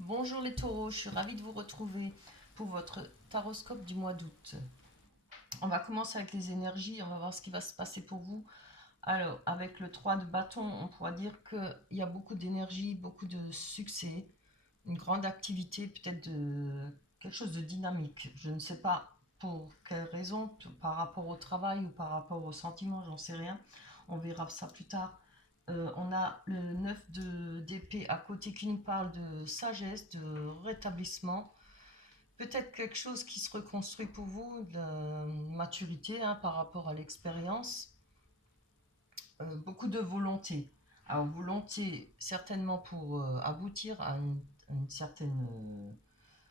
Bonjour les taureaux, je suis ravie de vous retrouver pour votre taroscope du mois d'août. On va commencer avec les énergies, on va voir ce qui va se passer pour vous. Alors, avec le 3 de bâton, on pourra dire qu'il y a beaucoup d'énergie, beaucoup de succès, une grande activité, peut-être de quelque chose de dynamique. Je ne sais pas pour quelle raison, par rapport au travail ou par rapport aux sentiments, j'en sais rien. On verra ça plus tard. On a le 9 d'épée à côté qui nous parle de sagesse, de rétablissement. Peut-être quelque chose qui se reconstruit pour vous, de la maturité par rapport à l'expérience. Beaucoup de volonté. Alors, volonté certainement pour aboutir à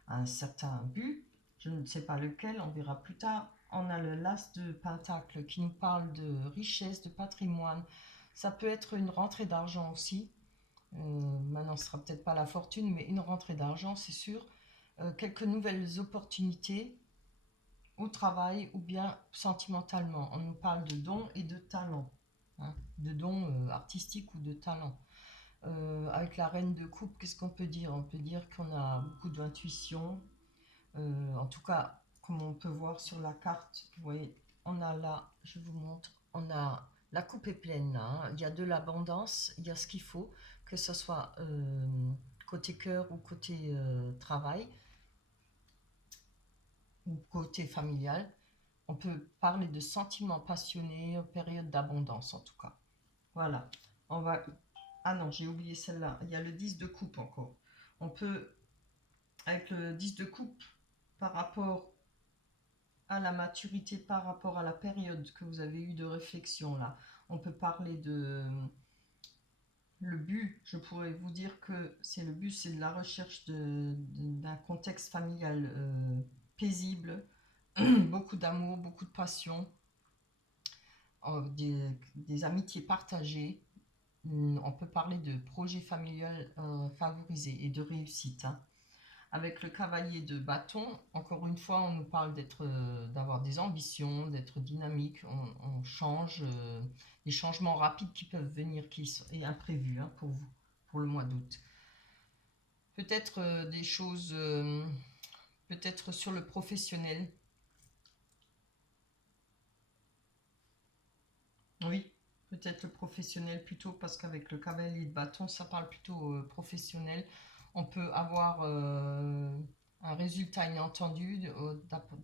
un certain but. Je ne sais pas lequel, on verra plus tard. On a le l'as de pentacle qui nous parle de richesse, de patrimoine. Ça peut être une rentrée d'argent aussi. Maintenant, ce sera peut-être pas la fortune, mais une rentrée d'argent, c'est sûr. Quelques nouvelles opportunités au travail ou bien sentimentalement. On nous parle de dons et de talents, de dons artistiques ou de talents. Avec la reine de coupe, qu'est-ce qu'on peut dire? On peut dire qu'on a beaucoup d'intuition. En tout cas, comme on peut voir sur la carte, vous voyez, on a là, je vous montre, on a la coupe est pleine là, hein. Il y a de l'abondance, il y a ce qu'il faut, que ce soit côté cœur ou côté travail ou côté familial. On peut parler de sentiments passionnés, période d'abondance en tout cas. Voilà. On va. Ah non, j'ai oublié celle-là. Il y a le 10 de coupe encore. On peut, avec le 10 de coupe, par rapport à la maturité, par rapport à la période que vous avez eue de réflexion là, on peut parler de le but. Je pourrais vous dire que c'est le but, c'est de la recherche d'un contexte familial paisible, beaucoup d'amour, beaucoup de passion, des amitiés partagées. On peut parler de projet familial favorisé et de réussite. Avec le cavalier de bâton, encore une fois, on nous parle d'avoir des ambitions, d'être dynamique. On change, des changements rapides qui peuvent venir, qui sont et imprévus pour vous, pour le mois d'août. Peut-être des choses, peut-être sur le professionnel. Oui, peut-être le professionnel plutôt, parce qu'avec le cavalier de bâton, ça parle plutôt professionnel. On peut avoir un résultat inattendu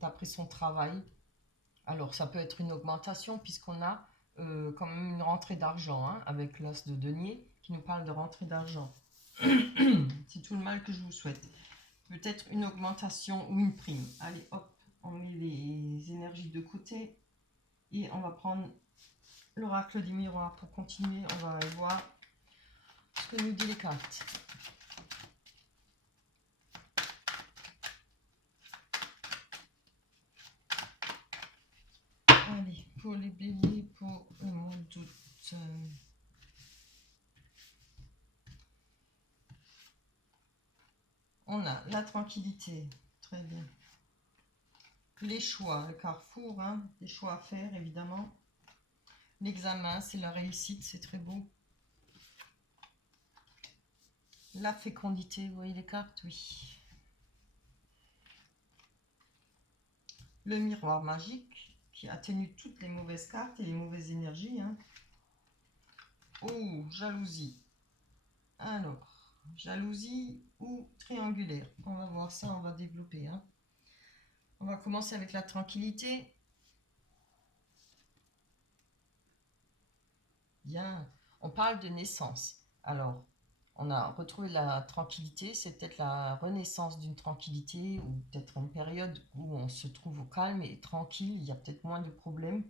d'après son travail. Alors, ça peut être une augmentation, puisqu'on a quand même une rentrée d'argent, avec l'as de denier qui nous parle de rentrée d'argent. C'est tout le mal que je vous souhaite. Peut-être une augmentation ou une prime. Allez, hop, on met les énergies de côté et on va prendre l'oracle du miroir pour continuer. On va aller voir ce que nous dit les cartes. Allez, pour les béliers, pour le mois d'août. On a la tranquillité, très bien. Les choix, le carrefour, des choix à faire évidemment. L'examen, c'est la réussite, c'est très beau. La fécondité, vous voyez les cartes, oui. Le miroir magique qui atténue toutes les mauvaises cartes et les mauvaises énergies. Oh, jalousie. Alors, jalousie ou triangulaire. On va voir ça, on va développer. On va commencer avec la tranquillité. Bien, on parle de naissance. Alors, on a retrouvé la tranquillité, c'est peut-être la renaissance d'une tranquillité ou peut-être une période où on se trouve au calme et tranquille, il y a peut-être moins de problèmes.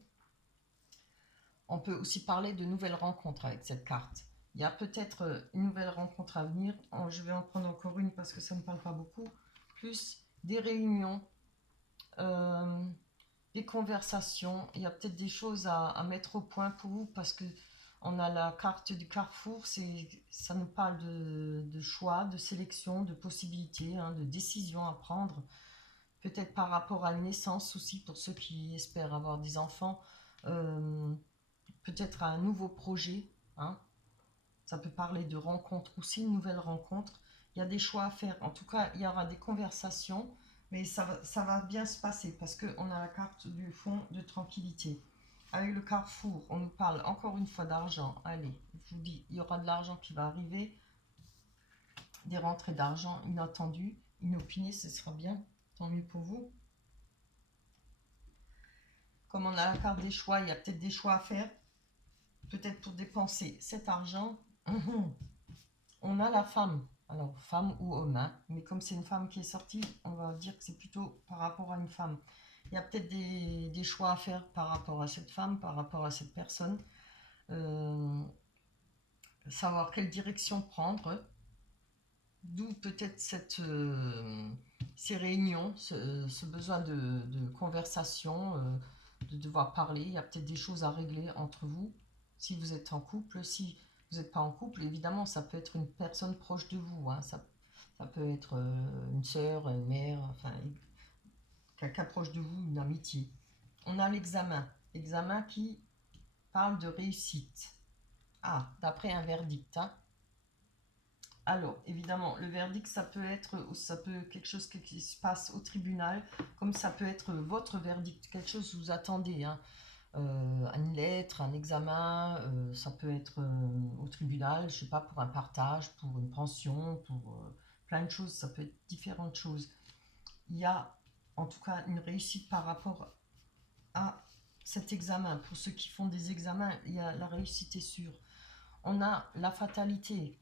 On peut aussi parler de nouvelles rencontres avec cette carte. Il y a peut-être une nouvelle rencontre à venir. Je vais en prendre encore une parce que ça ne parle pas beaucoup. Plus des réunions, euh, des conversations. Il y a peut-être des choses à mettre au point pour vous parce que on a la carte du carrefour. Ça nous parle de choix, de sélection, de possibilités, de décisions à prendre. Peut-être par rapport à une naissance aussi pour ceux qui espèrent avoir des enfants. Euh, Peut-être à un nouveau projet. Ça peut parler de rencontre aussi, une nouvelle rencontre. Il y a des choix à faire. En tout cas, il y aura des conversations, mais ça va bien se passer parce qu'on a la carte du fond de tranquillité. Avec le carrefour, on nous parle encore une fois d'argent. Allez, je vous dis, il y aura de l'argent qui va arriver, des rentrées d'argent inattendues, inopinées, ce sera bien, tant mieux pour vous. Comme on a la carte des choix, il y a peut-être des choix à faire, peut-être pour dépenser cet argent. On a la femme, alors femme ou homme, hein, mais comme c'est une femme qui est sortie, on va dire que c'est plutôt par rapport à une femme. Il y a peut-être des choix à faire par rapport à cette femme, par rapport à cette personne. Euh, Savoir quelle direction prendre, d'où peut-être ces réunions, ce besoin de conversation, de devoir parler. Il y a peut-être des choses à régler entre vous, si vous êtes en couple. Si vous n'êtes pas en couple, évidemment, ça peut être une personne proche de vous, hein. Ça peut être une sœur, une mère, enfin, quelqu'un proche de vous, une amitié. On a l'examen. L'examen qui parle de réussite. Ah, d'après un verdict, hein. Alors, évidemment, le verdict, ça peut être quelque chose qui se passe au tribunal, comme ça peut être votre verdict, quelque chose que vous attendez, hein. Une lettre, un examen, ça peut être au tribunal, je sais pas, pour un partage, pour une pension, pour plein de choses, ça peut être différentes choses. Il y a en tout cas une réussite par rapport à cet examen. Pour ceux qui font des examens, la réussite est sûre. On a la fatalité,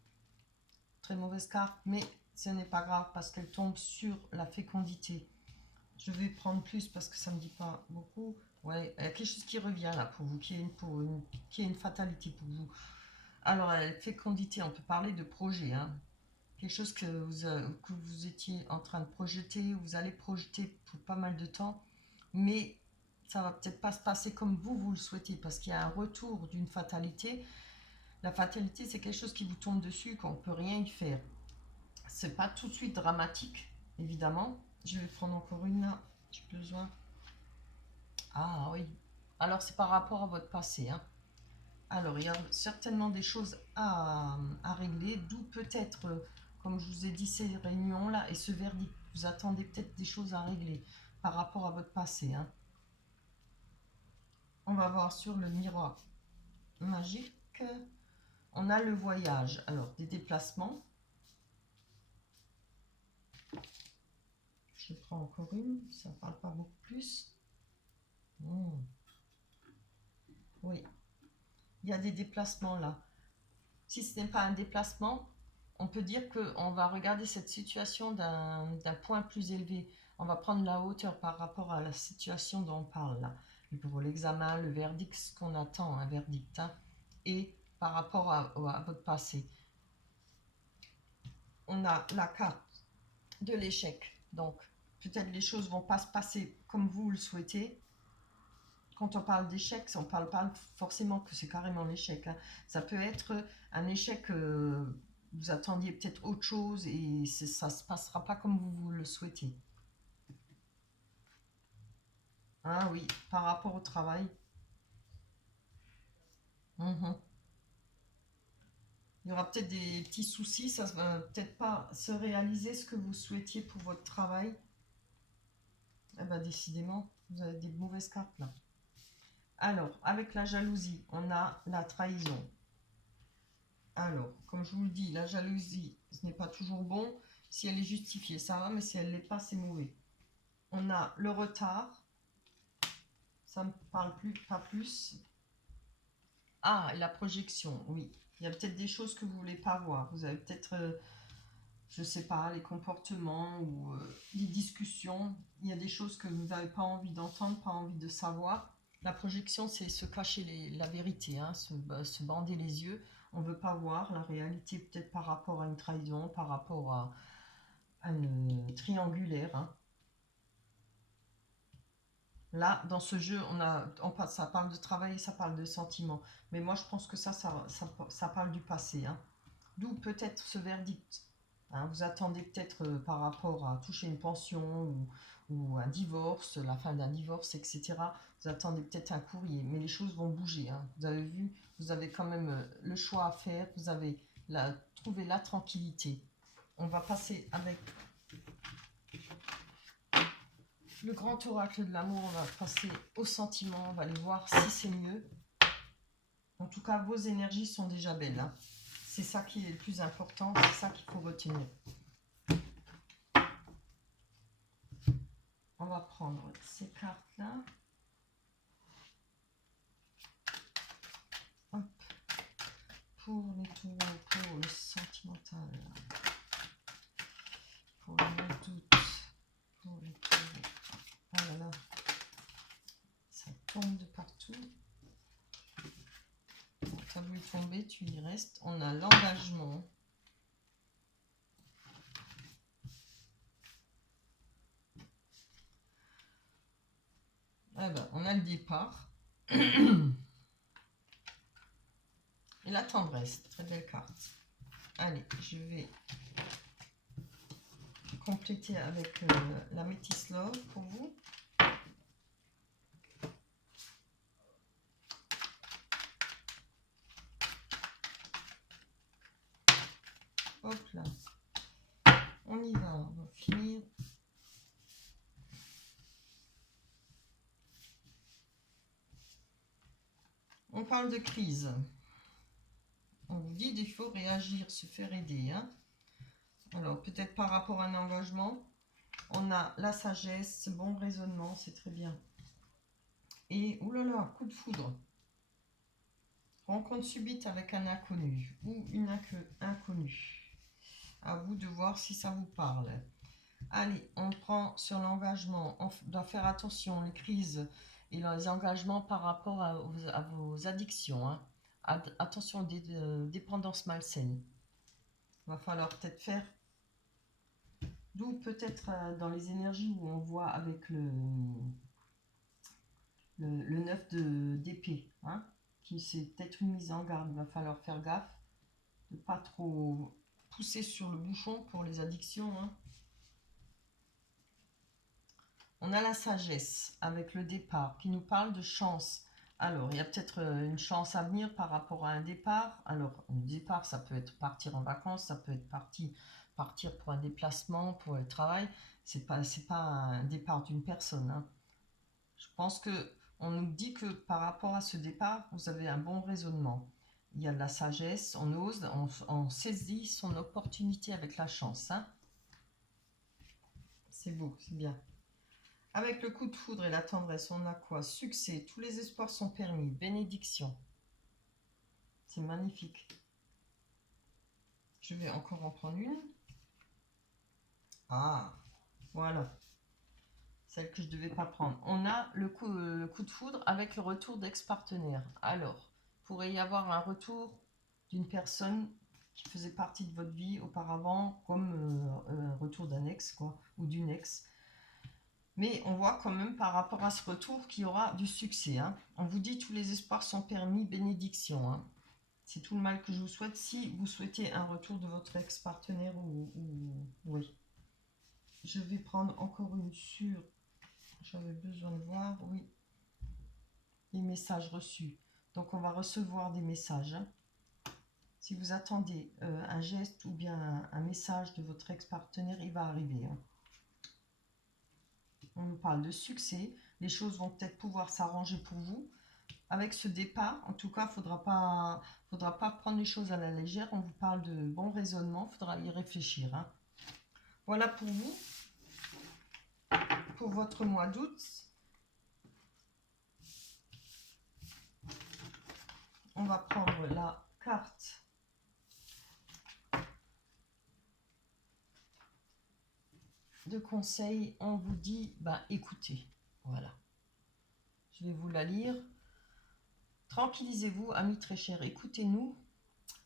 très mauvaise carte, mais ce n'est pas grave parce qu'elle tombe sur la fécondité. Je vais prendre plus parce que ça ne me dit pas beaucoup. Ouais, il y a quelque chose qui revient là pour vous, qui est une fatalité pour vous. Alors, la fécondité, on peut parler de projet, hein. Quelque chose que vous étiez en train de projeter, vous allez projeter pour pas mal de temps, mais ça va peut-être pas se passer comme vous le souhaitez parce qu'il y a un retour d'une fatalité. La fatalité, c'est quelque chose qui vous tombe dessus, qu'on ne peut rien y faire. C'est pas tout de suite dramatique, évidemment. Je vais prendre encore une là. J'ai besoin. Ah oui. Alors c'est par rapport à votre passé, hein. Alors il y a certainement des choses à régler, d'où peut-être, comme je vous ai dit, ces réunions-là et ce verdict. Vous attendez peut-être des choses à régler par rapport à votre passé, hein. On va voir sur le miroir magique. On a le voyage. Alors des déplacements. Je prends encore une, ça ne parle pas beaucoup plus. Oui, il y a des déplacements là. Si ce n'est pas un déplacement, on peut dire qu'on va regarder cette situation d'un point plus élevé. On va prendre la hauteur par rapport à la situation dont on parle là. Pour l'examen, le verdict, ce qu'on attend, un verdict, hein, et par rapport à votre passé. On a la carte de l'échec. Donc, peut-être les choses vont pas se passer comme vous le souhaitez. Quand on parle d'échec, on ne parle pas forcément que c'est carrément l'échec, hein. Ça peut être un échec, vous attendiez peut-être autre chose et ça ne se passera pas comme vous le souhaitez. Ah oui, par rapport au travail. Mhm. Il y aura peut-être des petits soucis, ça ne va peut-être pas se réaliser ce que vous souhaitiez pour votre travail. Eh bien, décidément, vous avez des mauvaises cartes là. Alors, avec la jalousie, on a la trahison. Alors, comme je vous le dis, la jalousie, ce n'est pas toujours bon. Si elle est justifiée, ça va, mais si elle ne l'est pas, c'est mauvais. On a le retard. Ça ne me parle plus, pas plus. Ah, et la projection, oui. Il y a peut-être des choses que vous ne voulez pas voir. Vous avez peut-être, je ne sais pas, les comportements ou les discussions. Il y a des choses que vous n'avez pas envie d'entendre, pas envie de savoir. La projection, c'est se cacher la vérité, hein, se bander les yeux. On ne veut pas voir la réalité, peut-être par rapport à une trahison, par rapport à une triangulaire, hein. Là, dans ce jeu, ça parle de travail et ça parle de sentiments. Mais moi, je pense que ça parle du passé, hein. D'où peut-être ce verdict, hein. Vous attendez peut-être par rapport à toucher une pension ou un divorce, la fin d'un divorce, etc. Vous attendez peut-être un courrier, mais les choses vont bouger, hein. Vous avez vu, vous avez quand même le choix à faire, vous avez trouvé la tranquillité. on va passer avec le grand oracle de l'amour. On va passer aux sentiments. On va aller voir si c'est mieux. En tout cas, vos énergies sont déjà belles. Hein. C'est ça qui est le plus important. C'est ça qu'il faut retenir. On va prendre ces cartes-là. Hop. Pour les taureaux, pour le sentimental, pour le mois d'août, pour les taureaux. Oh là là, ça tombe de partout. Bon, tu as voulu tomber, tu y restes. On a l'engagement. Ah ben, on a le départ. Et la tendresse, très belle carte. Allez, je vais compléter avec la Métis Love pour vous. Hop là. On y va, on va finir. On parle de crise. On vous dit qu'il faut réagir, se faire aider. Hein. Alors, peut-être par rapport à un engagement, on a la sagesse, bon raisonnement, c'est très bien. Et, oulala, coup de foudre. Rencontre subite avec un inconnu ou une inconnue. À vous de voir si ça vous parle. Allez, on prend sur l'engagement. On doit faire attention, les crises et les engagements par rapport à vos addictions. Hein. Attention aux dépendances malsaines. Il va falloir peut-être faire. D'où peut-être dans les énergies où on voit avec le 9 d'épée. Hein, qui c'est peut-être une mise en garde. Il va falloir faire gaffe de ne pas trop pousser sur le bouchon pour les addictions. Hein. On a la sagesse avec le départ qui nous parle de chance. Alors, il y a peut-être une chance à venir par rapport à un départ. Alors, un départ, ça peut être partir en vacances, ça peut être partir pour un déplacement, pour le travail. C'est pas un départ d'une personne. Hein. Je pense que on nous dit que par rapport à ce départ, vous avez un bon raisonnement. Il y a de la sagesse, on ose, on saisit son opportunité avec la chance. Hein. C'est beau, c'est bien. Avec le coup de foudre et la tendresse, on a quoi? Succès, tous les espoirs sont permis, bénédiction. C'est magnifique. Je vais encore en prendre une. Ah, voilà. Celle que je ne devais pas prendre. On a le coup de foudre avec le retour d'ex-partenaire. Alors, pourrait y avoir un retour d'une personne qui faisait partie de votre vie auparavant, comme un retour d'un ex, quoi, ou d'une ex. Mais on voit quand même par rapport à ce retour qu'il y aura du succès. Hein. On vous dit tous les espoirs sont permis, bénédiction. Hein. C'est tout le mal que je vous souhaite si vous souhaitez un retour de votre ex-partenaire ou... Oui. Je vais prendre encore une sur... J'avais besoin de voir, oui. Les messages reçus. Donc on va recevoir des messages. Hein. Si vous attendez un geste ou bien un message de votre ex-partenaire, il va arriver. Hein. On nous parle de succès. Les choses vont peut-être pouvoir s'arranger pour vous. Avec ce départ, en tout cas, il ne faudra pas prendre les choses à la légère. On vous parle de bon raisonnement, il faudra y réfléchir. Hein. Voilà pour vous, pour votre mois d'août. On va prendre la carte de conseil. On vous dit, écoutez, voilà. Je vais vous la lire. Tranquillisez-vous, amis très chers, écoutez-nous.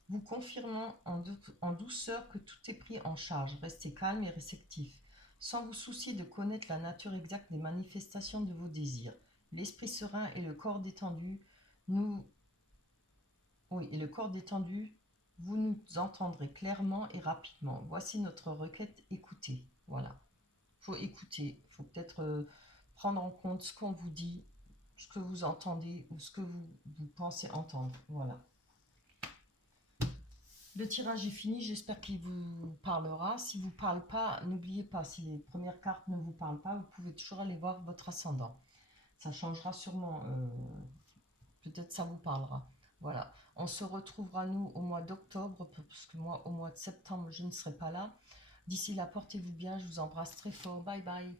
Vous confirmons en douceur que tout est pris en charge. Restez calme et réceptif, sans vous soucier de connaître la nature exacte des manifestations de vos désirs. L'esprit serein et le corps détendu, vous nous entendrez clairement et rapidement. Voici notre requête, écoutez. Voilà. Il faut écouter. Il faut peut-être prendre en compte ce qu'on vous dit, ce que vous entendez ou ce que vous pensez entendre. Voilà. Le tirage est fini, j'espère qu'il vous parlera. Si vous ne parle pas, n'oubliez pas, si les premières cartes ne vous parlent pas, vous pouvez toujours aller voir votre ascendant. Ça changera sûrement, peut-être ça vous parlera. Voilà, on se retrouvera nous au mois d'octobre, parce que moi au mois de septembre je ne serai pas là. D'ici là, portez-vous bien, je vous embrasse très fort, bye bye.